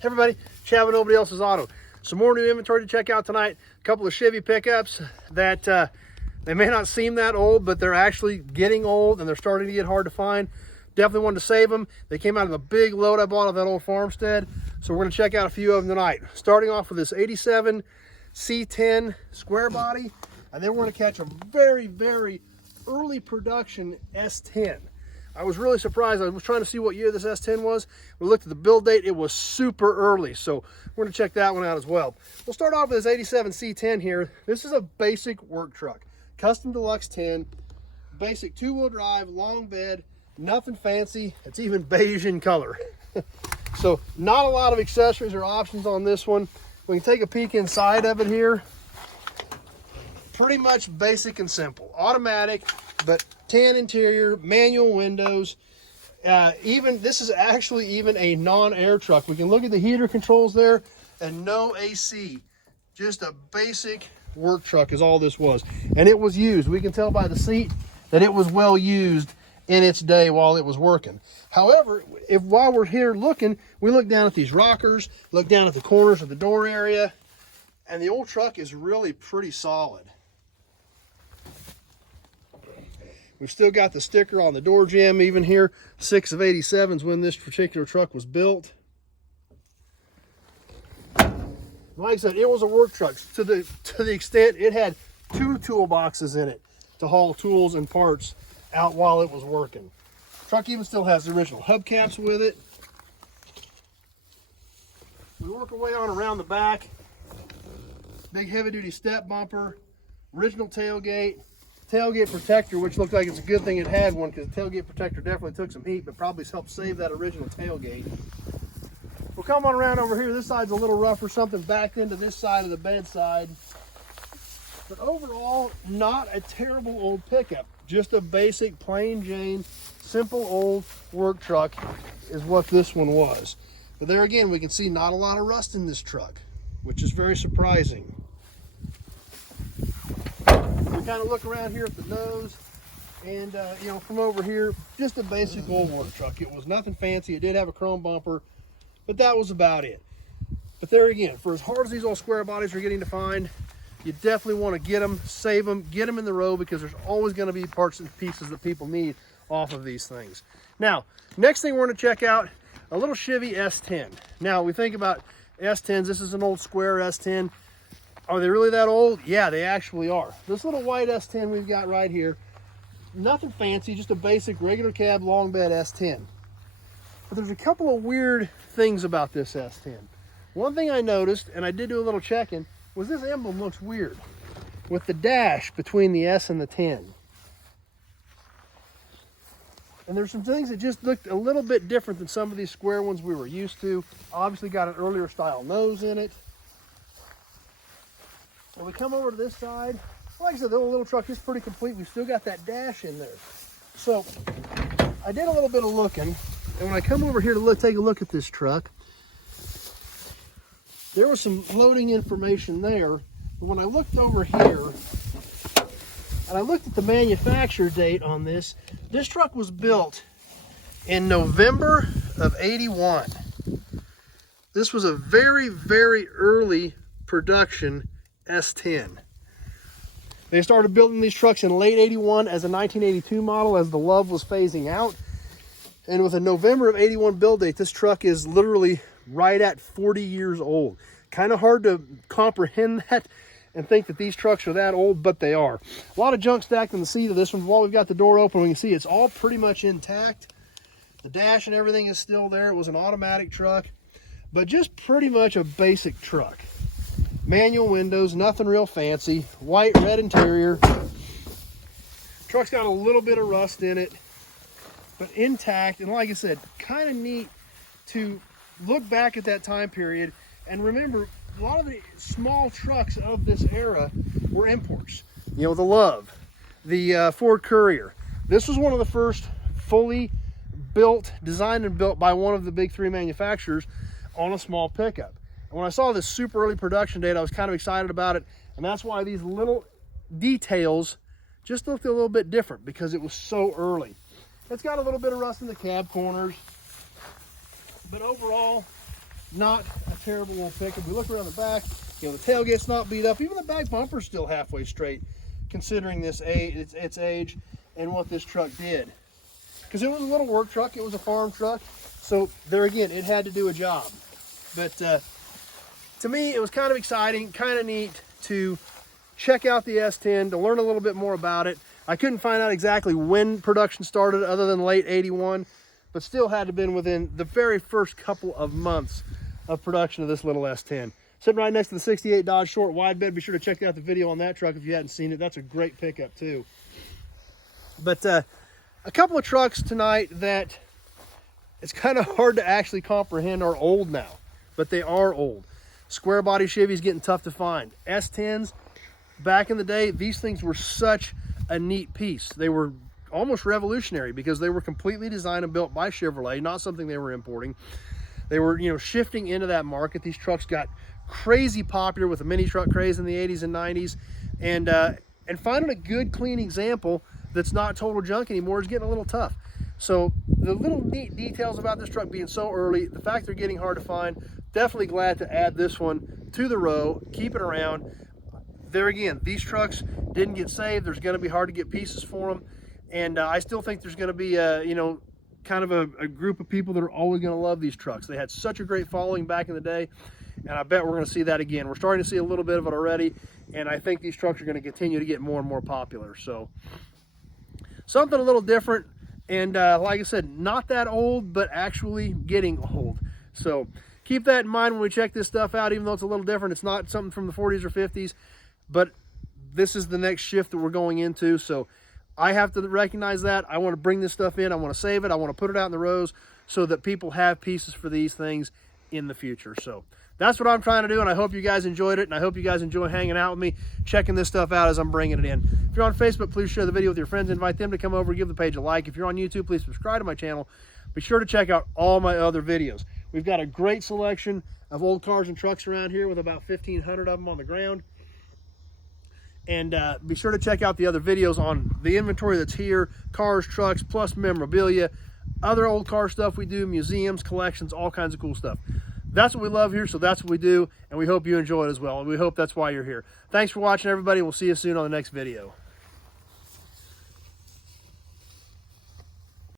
Hey everybody, Chad Nobody Else's Auto. Some more new inventory to check out tonight. A couple of Chevy pickups that they may not seem that old, but they're actually getting old and they're starting to get hard to find. Definitely wanted to save them. They came out of the big load I bought of that old farmstead. So we're going to check out a few of them tonight. Starting off with this 87 C-10 square body, and then we're going to catch a very, very early production S-10. I was really surprised. I was trying to see what year this S10 was. We looked at the build date. It was super early. So we're going to check that one out as well. We'll start off with this 87 C10 here. This is a basic work truck. Custom Deluxe 10. Basic two-wheel drive, long bed. Nothing fancy. It's even beige in color. So not a lot of accessories or options on this one. We can take a peek inside of it here. Pretty much basic and simple. Automatic, but tan interior, manual windows. This is actually even a non-air truck. We can look at the heater controls there, and no AC. Just a basic work truck is all this was. And it was used. We can tell by the seat that it was well used in its day while it was working. However, while we're here looking, we look down at these rockers, look down at the corners of the door area, and the old truck is really pretty solid. We've still got the sticker on the door jamb even here. 6 of 87s when this particular truck was built. Like I said, it was a work truck to the extent it had 2 toolboxes in it to haul tools and parts out while it was working. Truck even still has the original hubcaps with it. We work our way on around the back. Big heavy duty step bumper, original tailgate protector, which looked like it's a good thing it had one, because the tailgate protector definitely took some heat, but probably helped save that original tailgate. We'll come on around over here. This side's a little rougher, something backed into this side of the bedside. But overall, not a terrible old pickup. Just a basic, plain Jane, simple old work truck is what this one was. But there again, we can see not a lot of rust in this truck, which is very surprising. We kind of look around here at the nose, and you know, from over here, just a basic old work truck. It was nothing fancy. It did have a chrome bumper, but that was about it. But there again, for as hard as these old square bodies are getting to find, you definitely want to get them, save them, get them in the road, because there's always going to be parts and pieces that people need off of these things. Now, next thing we're going to check out, a little Chevy S10. Now, we think about S10s. This is an old square S10. Are they really that old? Yeah, they actually are. This little white S10 we've got right here, nothing fancy, just a basic regular cab long bed S10. But there's a couple of weird things about this S10. One thing I noticed, and I did do a little checking, was this emblem looks weird with the dash between the S and the 10. And there's some things that just looked a little bit different than some of these square ones we were used to. Obviously got an earlier style nose in it. When we come over to this side, like I said, the little truck is pretty complete. We've still got that dash in there. So I did a little bit of looking, and when I come over here to take a look at this truck, there was some loading information there. And when I looked over here, and I looked at the manufacturer date on this, this truck was built in November of '81. This was a very, very early production S10. They started building these trucks in late '81 as a 1982 model as the Love was phasing out. And with a November of '81 build date, this truck is literally right at 40 years old. Kind of hard to comprehend that and think that these trucks are that old, but they are. A lot of junk stacked in the seat of this one. While we've got the door open, we can see it's all pretty much intact. The dash and everything is still there. It was an automatic truck, but just pretty much a basic truck. Manual windows, nothing real fancy. White, red interior. Truck's got a little bit of rust in it, but intact. And like I said, kind of neat to look back at that time period and remember a lot of the small trucks of this era were imports. You know, the Love, the Ford Courier. This was one of the first fully built, designed and built by one of the big 3 manufacturers on a small pickup. And when I saw this super early production date, I was kind of excited about it. And that's why these little details just looked a little bit different, because it was so early. It's got a little bit of rust in the cab corners, but overall, not a terrible little pickup. We look around the back, you know, the tailgate's not beat up. Even the back bumper's still halfway straight, considering this its age and what this truck did. Because it was a little work truck, it was a farm truck, so there again, it had to do a job. But to me, it was kind of exciting, kind of neat to check out the S10, to learn a little bit more about it. I couldn't find out exactly when production started other than late 81, but still had to have been within the very first couple of months of production of this little S10. Sitting right next to the 68 Dodge short wide bed. Be sure to check out the video on that truck if you hadn't seen it. That's a great pickup too. But a couple of trucks tonight that it's kind of hard to actually comprehend are old now, but they are old. Square body Chevy's getting tough to find. S10s, back in the day, these things were such a neat piece. They were almost revolutionary because they were completely designed and built by Chevrolet, not something they were importing. They were, you know, shifting into that market. These trucks got crazy popular with the mini truck craze in the 80s and 90s, and finding a good, clean example that's not total junk anymore is getting a little tough. So the little neat details about this truck being so early, the fact they're getting hard to find, definitely glad to add this one to the row, keep it around. There again, these trucks didn't get saved. There's going to be hard to get pieces for them, and I still think there's going to be you know, kind of a group of people that are always going to love these trucks. They had such a great following back in the day, and I bet we're going to see that again. We're starting to see a little bit of it already, and I think these trucks are going to continue to get more and more popular. So something a little different, and like I said, not that old, but actually getting old. So keep that in mind when we check this stuff out. Even though it's a little different, it's not something from the 40s or 50s, but this is the next shift that we're going into. So I have to recognize that. I want to bring this stuff in. I want to save it. I want to put it out in the rows so that people have pieces for these things in the future. So that's what I'm trying to do, and I hope you guys enjoyed it, and I hope you guys enjoy hanging out with me, checking this stuff out as I'm bringing it in. If you're on Facebook, please share the video with your friends. Invite them to come over, give the page a like. If you're on YouTube, please subscribe to my channel. Be sure to check out all my other videos. We've got a great selection of old cars and trucks around here with about 1,500 of them on the ground. And be sure to check out the other videos on the inventory that's here, cars, trucks, plus memorabilia, other old car stuff we do, museums, collections, all kinds of cool stuff. That's what we love here, so that's what we do, and we hope you enjoy it as well, and we hope that's why you're here. Thanks for watching, everybody. We'll see you soon on the next video.